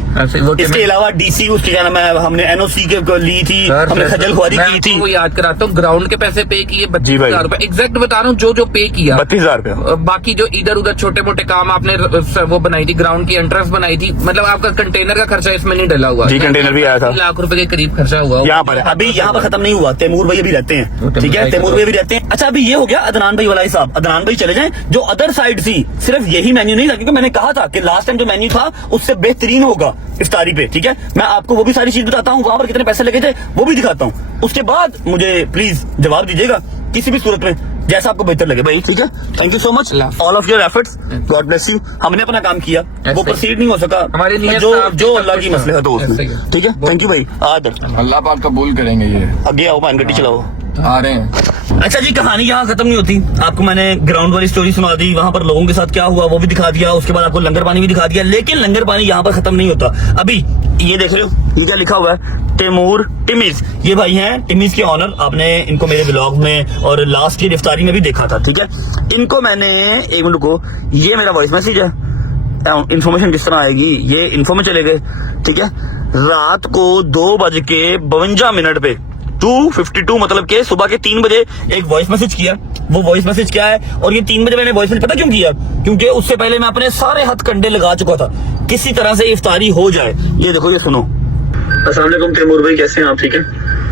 इसके अलावा DC उसके क्या नाम है, हमने NOC के ली थी, हमने खजल खुआरी की थी। वो याद कराता हूँ, ग्राउंड के पैसे पे किए 32,000 रुपए, एग्जैक्ट बता रहा हूँ जो पे किया 32,000 रुपया। बाकी जो इधर उधर छोटे मोटे काम आपने वो बनाई थी, ग्राउंड की एंट्रेंस बनाई थी, मतलब आपका कंटेनर का खर्चा इसमें नहीं डला हुआ। जी कंटेनर भी आया था, 3 लाख रुपए के करीब खर्चा हुआ यहाँ पर। अभी यहाँ पर खत्म नहीं हुआ, तैमूर भाई भी रहते हैं, ठीक है, तैमूर भाई भी रहते हैं। अच्छा अभी ये हो गया अदनान भाई वाला हिसाब, अदनान भाई चले जाएं। जो अदर साइड थी सिर्फ यही मेन्यू नहीं था, क्योंकि मैंने कहा था कि लास्ट टाइम जो मेन्यू था उससे बेहतरीन होगा इफ्तारी पे, ठीक है। मैं आपको वो भी सारी चीज बताता हूँ, वहां पर कितने पैसे लगे थे वो भी दिखाता हूँ। उसके बाद मुझे प्लीज जवाब दीजिएगा किसी भी सूरत में, जैसा आपको बेहतर लगे भाई, ठीक है। Thank you so much all of your efforts, God bless you. हमने अपना काम किया, वो प्रोसीड नहीं हो सका, हमारे लिए जो अल्लाह की मसले है तो उसमें, ठीक है। थैंक यू भाई, आदर अल्लाह पाक कबूल करेंगे। ये आगे आओ, पान गड्डी चलाओ, आ रहे हैं। अच्छा जी, कहानी यहाँ खत्म नहीं होती। आपको मैंने ग्राउंड वाली स्टोरी सुना दी, वहां पर लोगों के साथ क्या हुआ वो भी दिखा दिया, उसके बाद आपको लंगर पानी भी दिखा दिया, लेकिन लंगर पानी यहाँ पर खत्म नहीं होता। अभी ये देख रहे हो, ये क्या लिखा हुआ है, तैमूर टिमीज। ये भाई हैं टिमीज के ऑनर, आपने इनको मेरे ब्लॉग में और लास्ट ईयर इफ्तारी में भी देखा था, ठीक है। इनको मैंने, एक मिनट को, ये मेरा वॉइस मैसेज है, इन्फॉर्मेशन किस तरह आएगी, ये इन्फो में चले गए, ठीक है। रात को 2:52 पे 2:52 मतलब के सुबह के 3 बजे एक वॉइस मैसेज किया। वो वॉइस मैसेज क्या है, और ये 3 बजे मैंने वॉइस मैसेज पता क्यों किया, क्योंकि उससे पहले मैं अपने सारे हाथ कंडे लगा चुका था किसी तरह से इफ्तारी हो जाए। ये देखो, ये सुनो। अस्सलाम वालेकुम तैमूर भाई, कैसे हैं आप, ठीक है।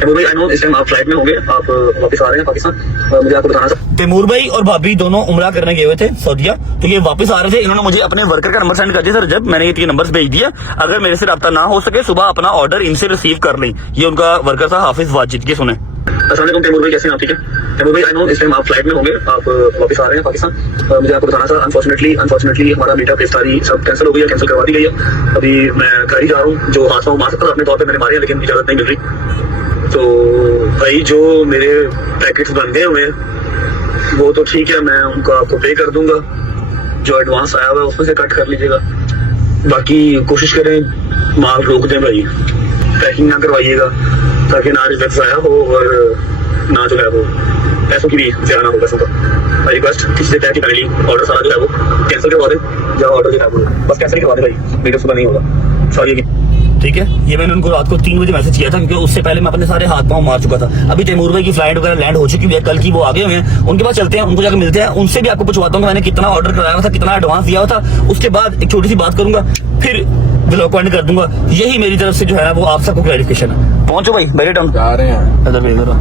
तैमूर भाई आई नो इस टाइम आप फ्लाइट में होंगे, आप वापस आ रहे हैं पाकिस्तान, मुझे आपको बताना था। तैमूर भाई और भाभी दोनों उम्रा करने गए हुए थे सऊदीया, तो ये वापस आ रहे थे। इन्होंने मुझे अपने वर्कर का नंबर सेंड कर दिया सर, जब मैंने ये नंबर भेज दिया, अगर मेरे से रब्ता ना हो सके सुबह अपना ऑर्डर इनसे रिसीव कर लें। ये उनका वर्कर था हाफिज वाजिद, के सुने। अस्सलाम वालेकुम तैमूर भाई, कैसे हैं आप, ठीक है। तैमूर भाई आई नो इस टाइम आप फ्लाइट में होंगे, आप वापस आ रहे हैं पाकिस्तान, मुझे आपको बताना था। अनफॉर्चुनेटली हमारा मीटअप इफ्तारी सब कैंसिल हो गई है, कैंसिल करवा दी गई है। अभी मैं घर ही जा रहा हूँ, जो हादसा मास्क अपने तौर पर मैंने मारे हैं, लेकिन इजाजत नहीं मिल रही। तो भाई जो मेरे पैकेट्स बंधे हुए हैं वो तो ठीक है, मैं उनका आपको पे कर दूंगा, जो एडवांस आया हुआ है उसमें से कट कर लीजिएगा। बाकी कोशिश करें माल रोक दें भाई, पैकिंग ना करवाइएगा ताकि ना रिजल्ट आया हो और ना जो है वो पैसों की भी ज़्यादा हो पैसों का। रिक्वेस्ट किसी से तय की पहली ऑर्डर सारा जो है वो कैंसिल करवा दें, या ऑर्डर जो है वो बस कैंसिल करवा दें भाई, वीडियो सुबह नहीं होगा सॉरी। ठीक है, ये मैंने उनको रात को 3 बजे मैसेज किया था क्योंकि उससे पहले मैं अपने सारे हाथ पांव मार चुका था। अभी तैमूर भाई की फ्लाइट वगैरह लैंड हो चुकी है, कल की वो आगे हुए हैं, उनके पास चलते हैं, उनको जाकर मिलते हैं, उनसे भी आपको पूछवाता हूँ मैंने कितना ऑर्डर कराया हुआ था, कितना एडवांस दिया हुआ था। उसके बाद एक छोटी सी बात करूंगा, फिर व्लॉग को एंड कर दूंगा। यही मेरी तरफ से जो है ना वो आप सबको क्लैरिफिकेशन है। पहुंचो भाई, बैठे डाउन जा रहे हैं इधर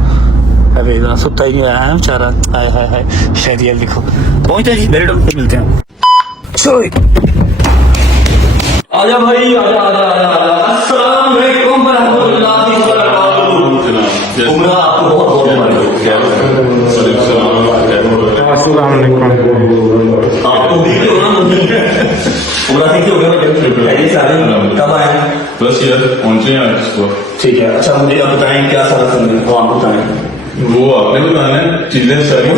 अरे इधर सुता ही नहीं आया है बेचारा, हाय हाय हाय शायद ये लिखो। पहुंचते हैं जी, बैठे डाउन, मिलते हैं। आजा भाई, आजा आजा आजा आजा। अस्सलाम वालेकुम वरहमतुल्लाहि वबरकातुहू। उम्र आपको बहुत बहुत आपको भी तो ना उम्र ठीक हो गया, कब आए? बस यार पहुंचे हैं आज को। ठीक है, अच्छा मुझे आप बताएं क्या सारा करना है, तो आप बताएं। वो आपने बताना है चीजें सारी।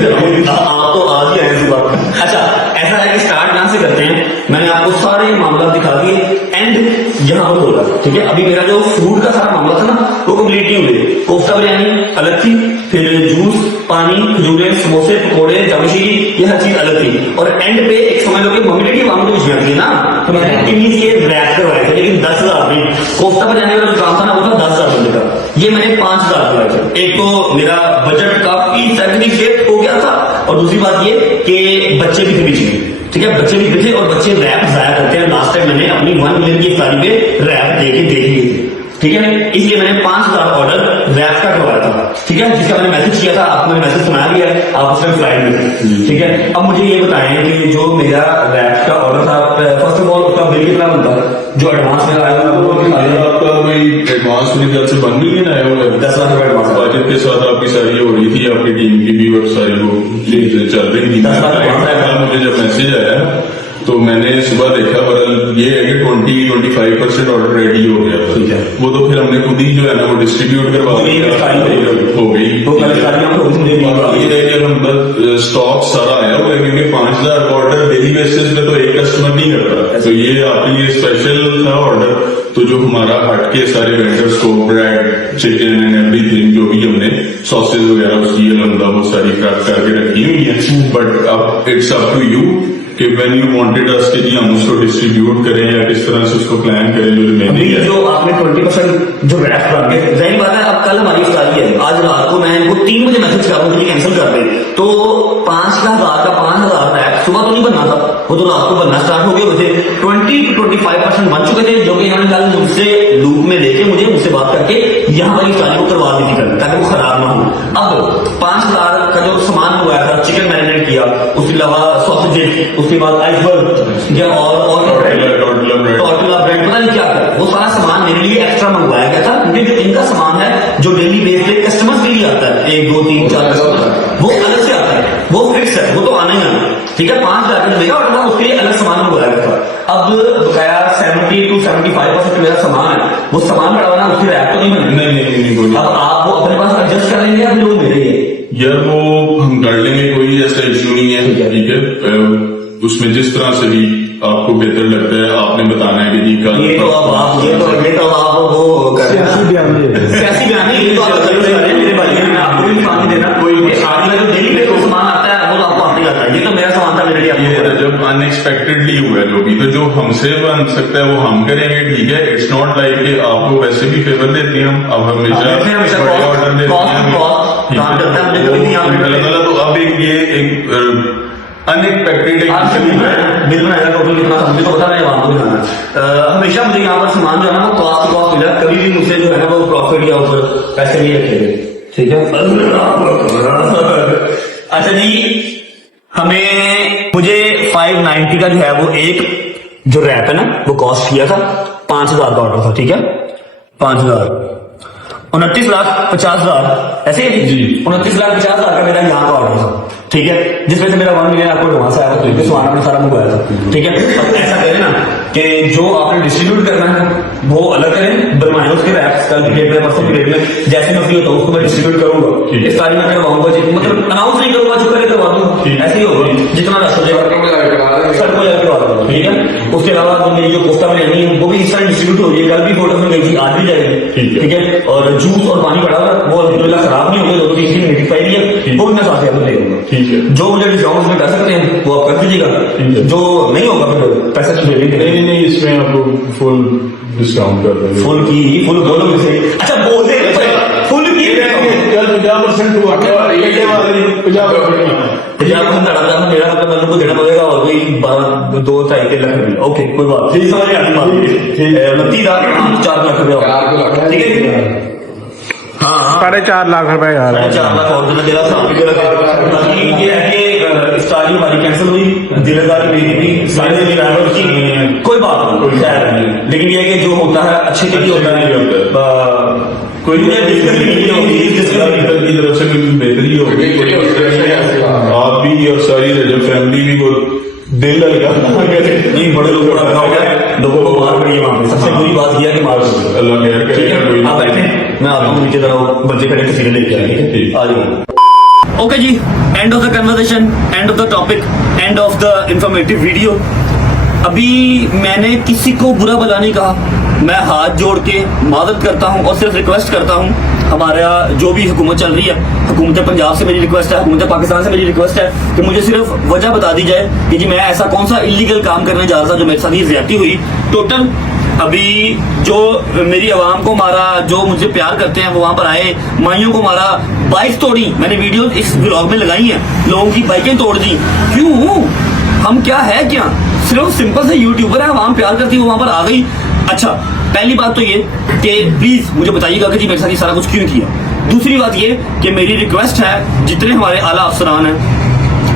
आप तो आज ही आए सुबह। अच्छा ऐसा है कि स्टार्ट यहाँ से करते हैं, मैंने आपको सारे मामला दिखा दिए, एंड यहाँ पर होगा। ठीक है, अभी मेरा जो फ्रूट का सारा मामला था ना वो कंप्लीट नहीं हुए। कोफ्ता बिरयानी अलग थी, फिर जूस, पानी, खजूरें, समोसे, पकौड़े, जामशीरी, ये हर चीज अलग थी। और एंड पे एक समझ लो कि मम्मी डैडी वहां मुझे विषय थी ना, तो मैंने किन्हीं के रैप करवाए थे, लेकिन 10,000 में कोफ्ता बिरयानी वाला जो काम था ना वो था 10,000 रुपए का, ये मैंने 5,000 करवाए थे। एक तो मेरा बजट काफी सेग्रीगेट हो गया था, और दूसरी बात ये कि बच्चे भी थे बीच में। ठीक है, बच्चे भी थे और बच्चे रैप जाया करते हैं। लास्ट टाइम मैंने अपनी 1 मिलियन की इफ्तारी पे रैप देके देख लिए थे। ठीक है, इसलिए मैंने 5,000 ऑर्डर रैप का करवाया था। ठीक है, जिसका मैंने मैसेज किया था, आपको मैंने मैसेज सुनाया भी है, आप उसमें फ्लाइट में थे। ठीक है, अब मुझे ये बताएं कि जो मेरा रैप का ऑर्डर था, फर्स्ट ऑफ ऑल उसका बिल कितना बनता है, जो एडवांस में आया था आपका कोई एडवांस मेरी तरफ से बन नहीं है ना, 10 लाख रुपए एडवांस बजट के साथ आपकी सारी हो रही थी, आपकी टीम की भी, और सारी वो चीजें चल रही थी। 10 लाख मुझे जब मैसेज आया तो मैंने सुबह देखा, पर ये है कि 20-25% ऑर्डर रेडी हो गया था। ठीक है, वो तो फिर हमने खुद ही जो है ना वो डिस्ट्रीब्यूट करवा दिया, हो गई। ये है कि हम स्टॉक सारा आया हुआ है, क्योंकि 5,000 ऑर्डर डेली बेसिस पे तो एक कस्टमर नहीं करता, तो ये आपके लिए स्पेशल था ऑर्डर। तो जो हमारा हटके सारे वेंडर्स को ब्रेड, चिकन एंड एवरीथिंग जो भी हमने सॉसेज वगैरह उसकी अलहमदा वो सारी पैक करके रखी हुई है। बट अब इट्स अप टू यू कि व्हेन यू वांटेड अस कि जी हम उसको डिस्ट्रीब्यूट करें या किस तरह से उसको प्लान करें। जो अभी जो आपने 20% जो रैप कर दिए, जाहिर बात है अब कल हमारी इफ्तारी है, आज रात को मैं इनको 3 बजे मैसेज कर रहा हूँ कि कैंसिल कर दे, तो 5,000 का 5,000 रैप सुबह तो नहीं बनना था, वो तो रात को बनना स्टार्ट हो गए थे। 20-25% बन चुके थे, जो कि इन्होंने कल मुझसे लूप में लेके मुझे मुझसे बात करके यहाँ पर इफ्तारी को करवा दी थी ताकि वो खराब ना हो। अब 5,000 का जो सामान मंगवाया था, चिकन मैरिनेट किया, उसके अलावा सॉसेजेस, उसके बाद आइसबर्ग या और टोटला ब्रेड, पता नहीं क्या था, वो सारा सामान मेरे लिए एक्स्ट्रा मंगवाया गया था, क्योंकि जो इनका सामान है जो डेली बेस पे कस्टमर्स के लिए आता है, 1 2 3 4 वो अलग से आता है, वो फिक्स है, वो तो आना ही आना। ठीक है, 5,000 का मेगा ऑर्डर था, उसके लिए अलग सामान मंगवाया गया था। अब बकाया 70-75% मेरा सामान है, वो सामान बढ़ाना उसकी रैप तो नहीं बनेगी। नहीं। अब आप वो अपने पास एडजस्ट कर लेंगे या फिर वो मेरे लिए यार वो हम कर लेंगे, कोई ऐसा इशू नहीं है। ठीक है, उसमें जिस तरह से भी आपको बेहतर लगता है आपने बताना है कि जी कल ये तो अब आप वो कर रहे हैं कैसी गानी, ये तो आप कर रहे हैं मेरे भाई, मैं आपको भी पानी देना, कोई शादी में जो डेली पे सामान आता है वो तो आपको आते आता है, ये तो मेरा सामान था मेरे लिए। जब अनएक्सपेक्टेडली हुआ है जो भी, तो जो हमसे बन सकता है वो हम करेंगे। ठीक है, इट्स नॉट लाइक कि आपको वैसे भी फेवर देते हैं हम, अब हमेशा बड़े ऑर्डर देते हैं। तो अब एक अनएक्सपेक्टेड बिल बनाएगा टोटल कितना मुझे तो पता नहीं, वहां को दिखाना हमेशा मुझे यहाँ पर सामान जो है ना वो कॉस्ट मिला, कभी भी मुझसे जो है ना वो प्रॉफिट या ऊपर पैसे नहीं रखे गए। ठीक है, अच्छा जी, मुझे 590 का जो है वो एक जो रैप है ना वो कॉस्ट किया था, 5,000 का ऑर्डर था। ठीक है, 5,000 29,50,000 ऐसे ही जी, 29,50,000 का मेरा यहाँ का ऑर्डर था। ठीक है, जिसमें से मेरा 1 मिलियन आपको एडवांस आया था, तो सामान आपने सारा मंगवाया था। ठीक है, अब ऐसा करें ना कि जो आपने डिस्ट्रीब्यूट करना है वो अलग करें, करवाए हैं उसके रैप्स कल की डेट में परसों की डेट में जैसे मैं फ्री होता हूँ उसको मैं डिस्ट्रीब्यूट करूंगा इस तारीख में करवाऊंगा मतलब अनाउंस नहीं करूंगा जो करे करवा दूंगा ऐसे ही होगा जितना रश हो जाएगा सड़क को जाकर करवा दूंगा ठीक है। उसके अलावा जो मेरी जो पोस्टा में रहनी है वो भी इस तरह डिस्ट्रीब्यूट हो रही है कल भी फोटो में गई थी आज भी जाएगी ठीक है। और जूस और पानी पड़ा हुआ वो अल्हम्दुलिल्लाह खराब नहीं हो गए 2-3 दिन नेटिफाई भी है वो भी मैं साथ ले लूंगा ठीक है। जो मुझे डिस्काउंट में कर सकते हैं वो आप कर दीजिएगा जो नहीं होगा फिर पैसा दे देंगे। नहीं इसमें आपको फुल डिस्काउंट कर देंगे फुल की फुल बोलो किसे अच्छा बोल दे फुल की 50% हुआ 50% मेरा मतलब मेरे को देना पड़ेगा और कोई 2-2.5 लाख रुपये ओके कोई बात नहीं समझ आती बात 4 लाख रुपये ठीक है। हाँ 4.5 लाख रुपए यार 4 लाख और देना तेरा साथ भी बाकी ये है कि स्टारी हमारी कैंसिल हुई जिलेदारी मेरी भी सारी ड्राइवर की कोई बात नहीं लेकिन ये है कि जो होता है अच्छे के लिए होता है कोई की तरफ से बेहतरी हो गई आप भी और सारी रजब फैमिली भी वो दिल लगा नहीं बड़े लोगों का हो गया लोगों को मार पड़ी है वहां पे सबसे बुरी बात यह है कि मार अल्लाह खैर ठीक है करे आप बैठे मैं आता हूँ नीचे तरह बच्चे खड़े तस्वीरें लेके आए ठीक है आ जाइए। ओके जी end of the conversation end of the topic end of the informative video. अभी मैंने किसी को बुरा भला नहीं कहा मैं हाथ जोड़ के मदद करता हूं और सिर्फ रिक्वेस्ट करता हूं हमारा जो भी हुकूमत चल रही है हुकूमत पंजाब से मेरी रिक्वेस्ट है हुकूमत पाकिस्तान से मेरी रिक्वेस्ट है कि मुझे सिर्फ वजह बता दी जाए कि जी मैं ऐसा कौन सा इलीगल काम करने जा रहा था जो मेरे साथ ये ज्यादती हुई। टोटल अभी जो मेरी आवाम को मारा जो मुझे प्यार करते हैं वो वहां पर आए माइयों को मारा बाइक तोड़ी मैंने वीडियो इस ब्लॉग में लगाई है लोगों की बाइकें तोड़ दी क्यों हम क्या है क्या सिर्फ सिंपल से यूट्यूबर है आवाम प्यार करती है वहां पर आ गई। अच्छा पहली बात तो ये कि प्लीज मुझे बताइएगा कि जी मेरे साथ ये सारा कुछ क्यों किया। दूसरी बात ये कि मेरी रिक्वेस्ट है जितने हमारे आला अफसरान हैं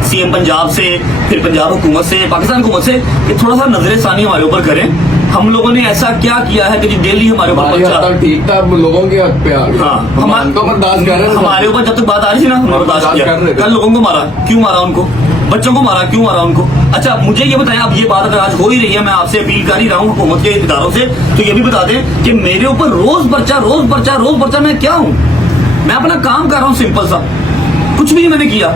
सीएम पंजाब से फिर पंजाब हुकूमत से पाकिस्तान हुकूमत से कि थोड़ा सा नजर सानी हमारे ऊपर करें। हम लोगों ने ऐसा क्या किया है कि जी डेली हमारे ऊपर ठीक था लोगों के हक पे हाँ बर्दाश्त कर रहे हैं हमारे ऊपर जब तक बात आ रही थी ना हमने बर्दाश्त किया कल लोगों को मारा क्यों मारा उनको बच्चों को मारा क्यों मारा उनको। अच्छा मुझे ये बताएं अब ये बात अगर आज हो ही रही है मैं आपसे अपील कर ही रहा हूँ हुकूमत के इदारों से तो ये भी बता दें कि मेरे ऊपर रोज पर्चा मैं क्या हूँ मैं अपना काम कर रहा हूँ सिंपल सा कुछ भी नहीं मैंने किया।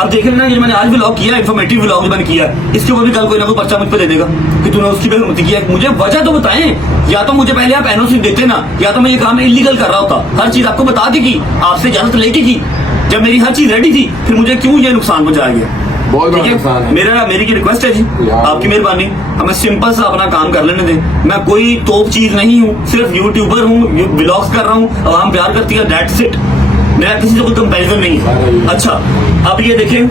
अब देख लेना ये मैंने आज व्लॉग किया इन्फॉर्मेटिव व्लॉग जो मैंने किया इसके ऊपर भी कल कोई ना कोई पर्चा मुझ पर दे देगा कि तूने उसकी बेहरमती किया। मुझे वजह तो बताएं या तो मुझे पहले आप एनओसी देते ना या तो मैं ये काम इलीगल कर रहा होता हर चीज आपको बता दी की आपसे इजाजत लेके की जब मेरी हर चीज रेडी थी फिर मुझे क्यों ये नुकसान पहुंचाया गया। ठीक है मेरी की रिक्वेस्ट है जी आपकी मेहरबानी हमें सिंपल सा अपना काम कर लेने दें। मैं कोई तोप चीज नहीं हूँ सिर्फ यूट्यूबर हूँ व्लॉग्स कर रहा हूँ आवाम प्यार करती है दैट्स इट मेरा किसी से कोई कंपैरिजन नहीं है। अच्छा अब ये देखें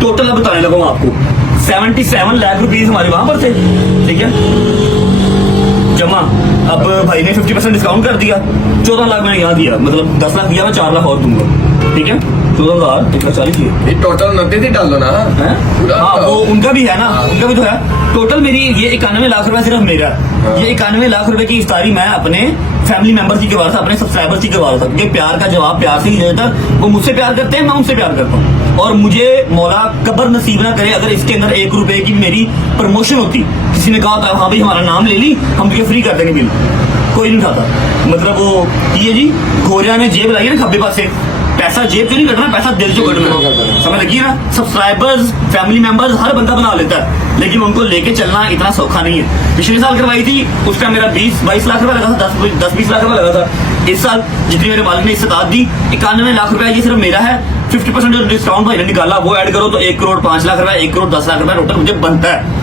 टोटल अब बताने लगा आपको 77 लाख रुपीज हमारे वहां पर थे ठीक है जमा। अब भाई ने 50% डिस्काउंट कर दिया 14 लाख मैंने यहाँ दिया मतलब 10 लाख दिया मैं 4 लाख और दूंगा ठीक है 14,040 टोटल 90 डाल दो ना हाँ वो उनका भी है ना उनका भी तो है। टोटल मेरी ये 91 लाख रुपए सिर्फ मेरा ये 91 लाख रुपए की इफ्तारी मैं अपने फैमिली मेंबर्स की करवा रहा था अपने सब्सक्राइबर्स की करवा रहा था क्योंकि प्यार का जवाब प्यार से ही देता वो मुझसे प्यार करते हैं मैं उनसे प्यार करता हूँ और मुझे मौला कब्र नसीब ना करे अगर इसके अंदर 1 रुपए की मेरी प्रमोशन होती किसी ने कहा था हाँ भाई हमारा नाम ले ली हम तुझे फ्री कर देंगे बिल कोई नहीं उठाता मतलब वो ये जी गोरिया ने जेब लाई है ना खब्बे पास से पैसा जेब से नहीं कटना पैसा दिल से कटना समझ लगी ना। सब्सक्राइबर्स फैमिली मेंबर्स हर बंदा बना लेता है लेकिन उनको लेके चलना इतना सौखा नहीं है। पिछले साल करवाई थी उस टाइम मेरा 20-22 लाख रुपए लगा था 10-20 लाख रुपए लगा था। इस साल जितनी मेरे मालिक ने इस्तेदाद दी 91 लाख रुपए ये सिर्फ मेरा है 50% जो डिस्काउंट भाई ने निकाला वो ऐड करो तो 1 करोड़ 5 लाख रुपए 1 करोड़ 10 लाख रुपए टोटल मुझे बनता है।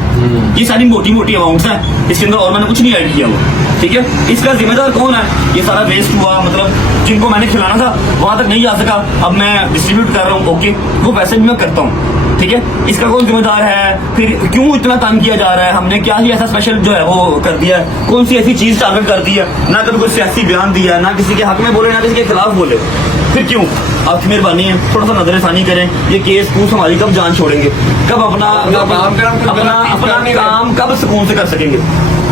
ये सारी मोटी मोटी अमाउंट्स हैं इसके अंदर और मैंने कुछ नहीं ऐड किया हुआ ठीक है। इसका जिम्मेदार कौन है ये सारा वेस्ट हुआ मतलब जिनको मैंने खिलाना था वहां तक नहीं जा सका अब मैं डिस्ट्रीब्यूट कर रहा हूँ ओके वो वैसे भी मैं करता हूँ ठीक है। इसका कौन जिम्मेदार है फिर क्यों इतना तंग किया जा रहा है हमने क्या ही ऐसा स्पेशल जो है वो कर दिया है कौन सी ऐसी चीज टारगेट कर दी है ना कभी कोई सियासी बयान दिया ना किसी के हक में बोले ना किसी के खिलाफ बोले फिर क्यों। आपकी मेहरबानी है थोड़ा सा नजरसानी करें ये केस कूस हमारी कब जान छोड़ेंगे कब अपना काम कब सुकून से कर सकेंगे।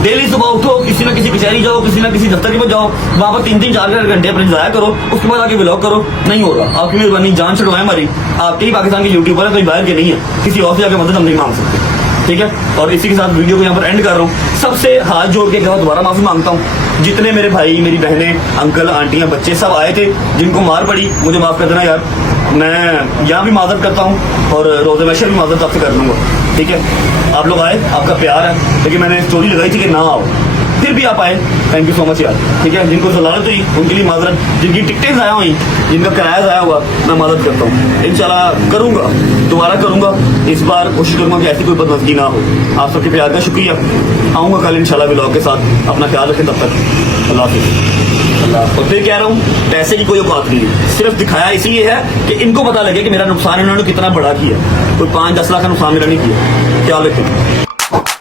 डेली सुबह उठो किसी ना किसी कचहरी जाओ किसी ना किसी दफ्तर में जाओ वहां पर 3-4 घंटे अपने जाया करो उसके बाद आके व्लॉग करो नहीं होगा। आपकी मेहरबानी जान छुड़वाए हमारी आपके ही पाकिस्तान के यूट्यूबर है कोई बाहर के नहीं है किसी और से आके मदद हम नहीं मांग सकते। ठीक है, और इसी के साथ वीडियो को यहाँ पर एंड कर रहा हूँ। सबसे हाथ जोड़ के दोबारा माफी मांगता हूँ। जितने मेरे भाई, मेरी बहनें, अंकल, आंटियां, बच्चे सब आए थे, जिनको मार पड़ी, मुझे माफ कर देना यार। मैं यहाँ भी माजरत करता हूँ और रोज़े महशर भी माजरत आपसे कर लूँगा, ठीक है। आप लोग आए, आपका प्यार है, लेकिन मैंने स्टोरी लगाई थी कि ना आओ, फिर भी आप आए, थैंक यू सो मच यार, ठीक है। जिनको जलालत हुई उनके लिए माजरत, जिनकी टिकटें ज़ाया हुई, जिनका किराया ज़ाया हुआ, मैं माजरत करता हूँ। इंशाल्लाह करूँगा, दोबारा करूँगा। इस बार कोशिश करूँगा कि ऐसी कोई बदमज़गी ना हो। आप सबके प्यार का शुक्रिया। आऊँगा कल इंशाल्लाह व्लॉग के साथ। अपना ख्याल रखें, तब तक अल्लाह हाफिज़। और फिर कह रहा हूँ, पैसे की कोई औकात नहीं है, सिर्फ दिखाया इसलिए है कि इनको पता लगे कि मेरा नुकसान इन्होंने कितना बड़ा किया। कोई 5-10 लाख का नुकसान मेरा नहीं किया। ख्याल रखें।